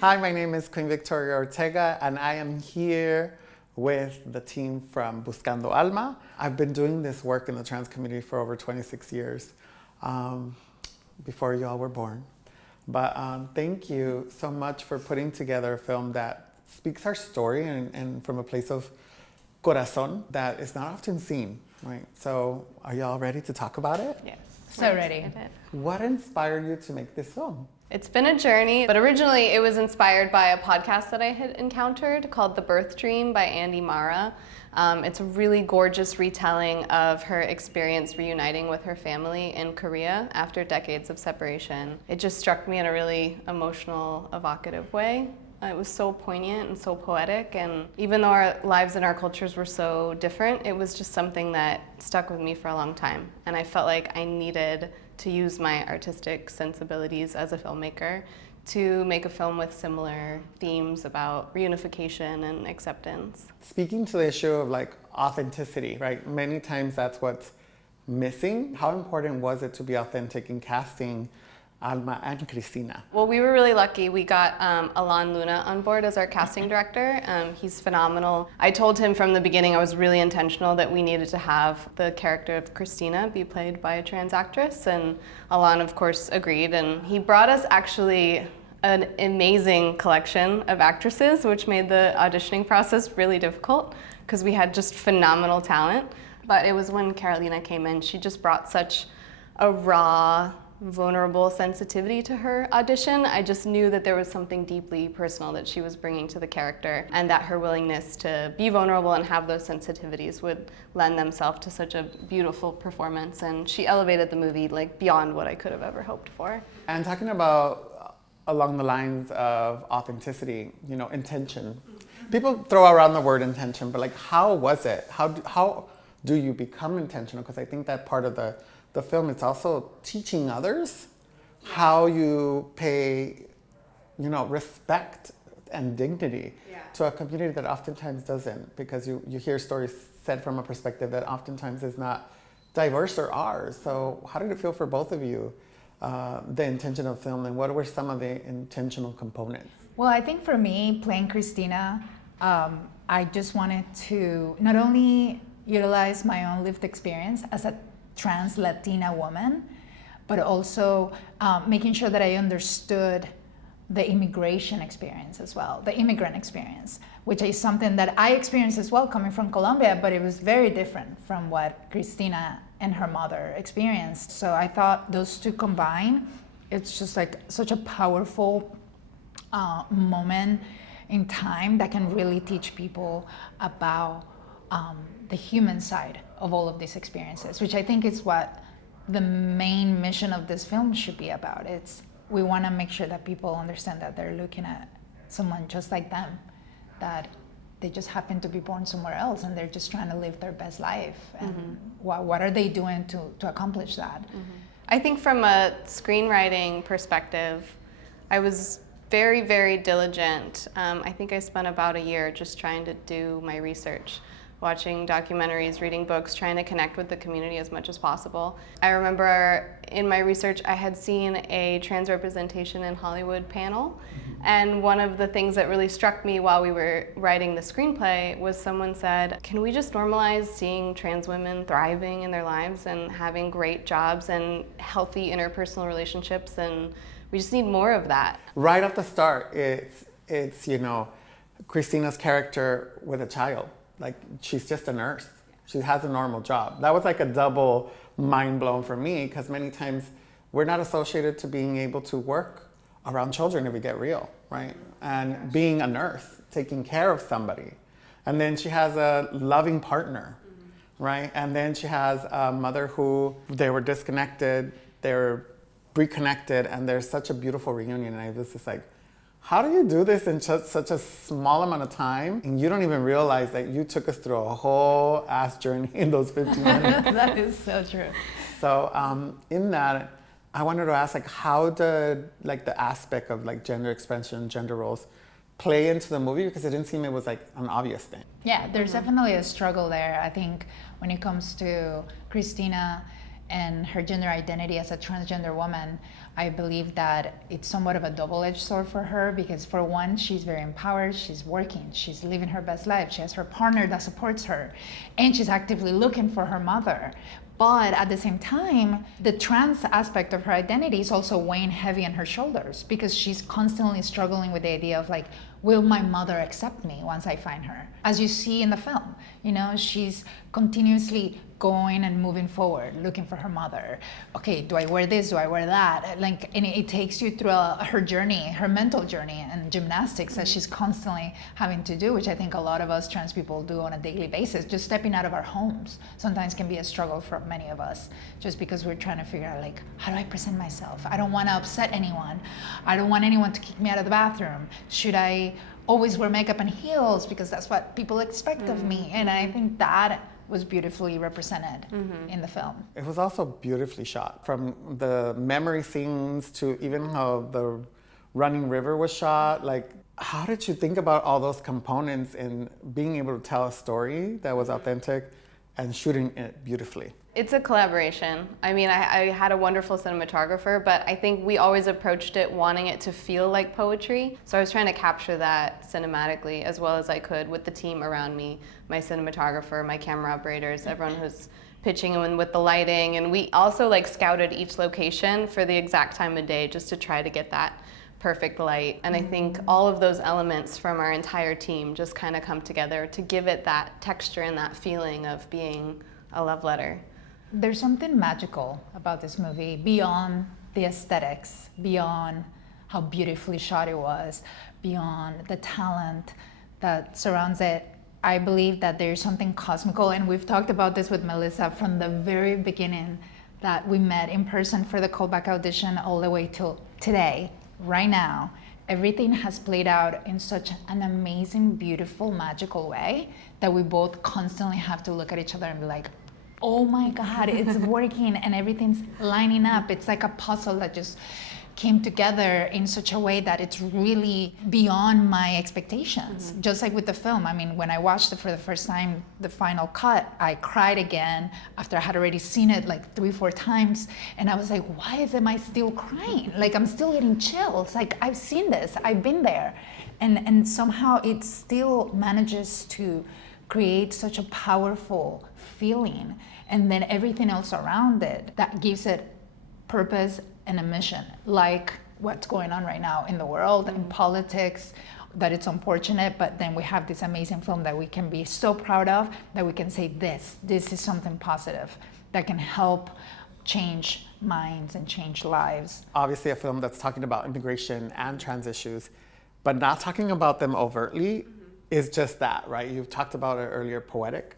Hi, my name is Queen Victoria Ortega, and I am here with the team from Buscando Alma. I've been doing this work in the trans community for over 26 years, before you all were born. But thank you so much for putting together a film that speaks our story and from a place of corazón that is not often seen, right? So are y'all ready to talk about it? Yes. So ready. What inspired you to make this film? It's been a journey, but originally it was inspired by a podcast that I had encountered called The Birth Dream by Andy Mara. It's a really gorgeous retelling of her experience reuniting with her family in Korea after decades of separation. It just struck me in a really emotional, evocative way. It was so poignant and so poetic, and even though our lives and our cultures were so different, it was just something that stuck with me for a long time. And I felt like I needed to use my artistic sensibilities as a filmmaker to make a film with similar themes about reunification and acceptance. Speaking to the issue of like authenticity, right? Many times that's what's missing. How important was it to be authentic in casting Alma and Cristina? Well, we were really lucky. We got Alan Luna on board as our casting director. He's phenomenal. I told him from the beginning I was really intentional that we needed to have the character of Cristina be played by a trans actress, and Alan, of course, agreed. And he brought us actually an amazing collection of actresses, which made the auditioning process really difficult because we had just phenomenal talent. But it was when Carolina came in, she just brought such a raw, vulnerable sensitivity to her audition. I just knew that there was something deeply personal that she was bringing to the character, and that her willingness to be vulnerable and have those sensitivities would lend themselves to such a beautiful performance, and she elevated the movie like beyond what I could have ever hoped for. And talking about along the lines of authenticity, you know, intention. People throw around the word intention, but like, how was it? How do you become intentional? Because I think that part of the film is also teaching others how you pay, you know, respect and dignity to a community that oftentimes doesn't, because you hear stories said from a perspective that oftentimes is not diverse or ours. So how did it feel for both of you, the intention of film, and what were some of the intentional components? Well, I think for me, playing Cristina, I just wanted to not only utilize my own lived experience as a trans Latina woman, but also making sure that I understood the immigration experience as well, the immigrant experience, which is something that I experienced as well coming from Colombia, but it was very different from what Cristina and her mother experienced. So I thought those two combined, it's just like such a powerful moment in time that can really teach people about the human side of all of these experiences, which I think is what the main mission of this film should be about. We want to make sure that people understand that they're looking at someone just like them, that they just happen to be born somewhere else and they're just trying to live their best life. And what are they doing to accomplish that? I think from a screenwriting perspective, I was very, very diligent. I think I spent about a year just trying to do my research, watching documentaries, reading books, trying to connect with the community as much as possible. I remember in my research I had seen a trans representation in Hollywood panel, and one of the things that really struck me while we were writing the screenplay was someone said, can we just normalize seeing trans women thriving in their lives and having great jobs and healthy interpersonal relationships, and we just need more of that. Right off the start, it's you know, Christina's character with a child. Like, she's just a nurse. She has a normal job. That was like a double mind blown for me, because many times we're not associated to being able to work around children if we get real, right? And being a nurse, taking care of somebody. And then she has a loving partner, right? And then she has a mother who, they were disconnected, they're reconnected, and there's such a beautiful reunion. And I was just like, how do you do this in such a small amount of time? And you don't even realize that you took us through a whole ass journey in those 15 minutes. That is so true. So in that, I wanted to ask, like, how did like the aspect of like gender expression, gender roles play into the movie? Because it didn't seem it was like an obvious thing. Yeah, there's definitely a struggle there. I think when it comes to Cristina and her gender identity as a transgender woman, I believe that it's somewhat of a double-edged sword for her, because for one, she's very empowered, she's working, she's living her best life, she has her partner that supports her, and she's actively looking for her mother. But at the same time, the trans aspect of her identity is also weighing heavy on her shoulders, because she's constantly struggling with the idea of like, will my mother accept me once I find her? As you see in the film, you know, she's continuously going and moving forward, looking for her mother. Okay, do I wear this? Do I wear that? Like, and it takes you through her journey, her mental journey, and gymnastics that she's constantly having to do, which I think a lot of us trans people do on a daily basis. Just stepping out of our homes sometimes can be a struggle for many of us, just because we're trying to figure out like, how do I present myself? I don't want to upset anyone. I don't want anyone to kick me out of the bathroom. Should I always wear makeup and heels because that's what people expect of me? And I think that was beautifully represented in the film. It was also beautifully shot, from the memory scenes to even how the running river was shot. Like, how did you think about all those components in being able to tell a story that was authentic and shooting it beautifully? It's a collaboration. I mean, I had a wonderful cinematographer, but I think we always approached it wanting it to feel like poetry. So I was trying to capture that cinematically as well as I could with the team around me, my cinematographer, my camera operators, everyone who's pitching in with the lighting. And we also like scouted each location for the exact time of day just to try to get that perfect light. And I think all of those elements from our entire team just kind of come together to give it that texture and that feeling of being a love letter. There's something magical about this movie beyond the aesthetics, beyond how beautifully shot it was, beyond the talent that surrounds it. I believe that there's something cosmical, and we've talked about this with Melissa from the very beginning that we met in person for the callback audition all the way till today, right now. Everything has played out in such an amazing, beautiful, magical way that we both constantly have to look at each other and be like, oh my God, it's working and everything's lining up. It's like a puzzle that just came together in such a way that it's really beyond my expectations. Just like with the film. I mean, when I watched it for the first time, the final cut, I cried again after I had already seen it like 3-4 times. And I was like, why am I still crying? Like, I'm still getting chills. Like, I've seen this, I've been there. And somehow it still manages to create such a powerful feeling, and then everything else around it that gives it purpose and a mission, like what's going on right now in the world, in politics, that it's unfortunate, but then we have this amazing film that we can be so proud of, that we can say this is something positive that can help change minds and change lives. Obviously a film that's talking about immigration and trans issues, but not talking about them overtly is just that, right? You've talked about it earlier, poetic.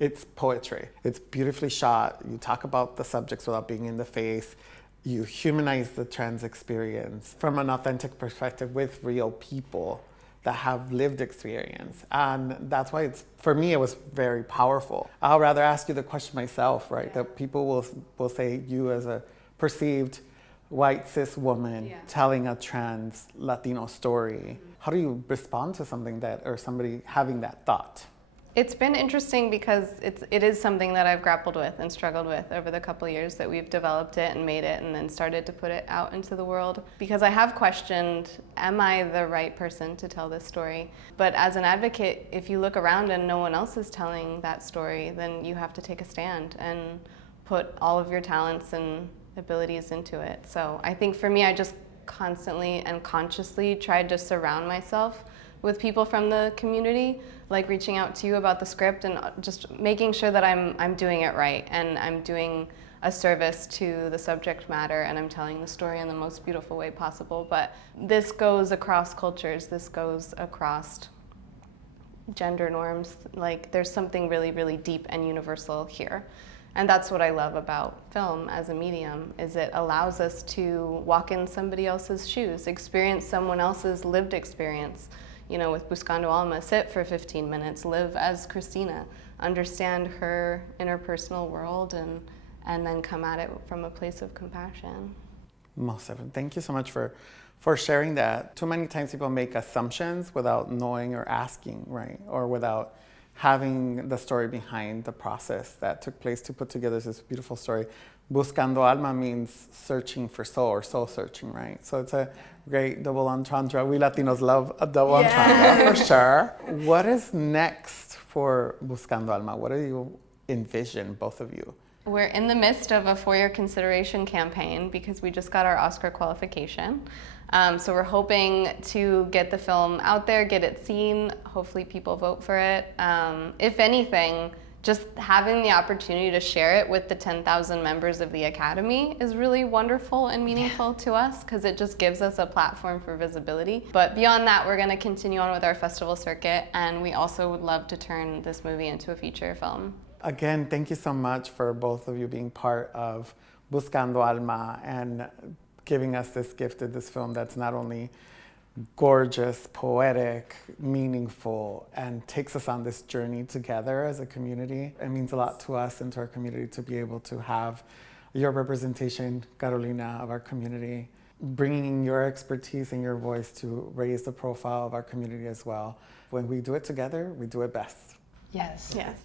It's poetry. It's beautifully shot. You talk about the subjects without being in the face. You humanize the trans experience from an authentic perspective with real people that have lived experience. And that's why for me, it was very powerful. I'll rather ask you the question myself, right? Yeah. That people will say you as a perceived white cis woman telling a trans Latino story. How do you respond to something or somebody having that thought? It's been interesting because it is something that I've grappled with and struggled with over the couple of years that we've developed it and made it and then started to put it out into the world. Because I have questioned, am I the right person to tell this story? But as an advocate, if you look around and no one else is telling that story, then you have to take a stand and put all of your talents and abilities into it. So I think for me, I just constantly and consciously tried to surround myself with people from the community, like reaching out to you about the script and just making sure that I'm doing it right and I'm doing a service to the subject matter and I'm telling the story in the most beautiful way possible. But this goes across cultures, this goes across gender norms. Like, there's something really, really deep and universal here. And that's what I love about film as a medium, is it allows us to walk in somebody else's shoes, experience someone else's lived experience. You know, with Buscando Alma, sit for 15 minutes, live as Christina, understand her interpersonal world, and then come at it from a place of compassion. Most definitely. Thank you so much for sharing that. Too many times people make assumptions without knowing or asking, right? Or without having the story behind the process that took place to put together this beautiful story. Buscando Alma means searching for soul or soul searching, right? So it's a great double entendre. We Latinos love a double entendre for sure. What is next for Buscando Alma? What do you envision, both of you? We're in the midst of a for your consideration campaign because we just got our Oscar qualification. So we're hoping to get the film out there, get it seen. Hopefully people vote for it. If anything, just having the opportunity to share it with the 10,000 members of the Academy is really wonderful and meaningful to us because it just gives us a platform for visibility. But beyond that, we're going to continue on with our festival circuit, and we also would love to turn this movie into a feature film. Again, thank you so much for both of you being part of Buscando Alma and giving us this gift of this film that's not only gorgeous, poetic, meaningful, and takes us on this journey together as a community. It means a lot to us and to our community to be able to have your representation, Carolina, of our community, bringing your expertise and your voice to raise the profile of our community as well. When we do it together, we do it best. Yes. Yes.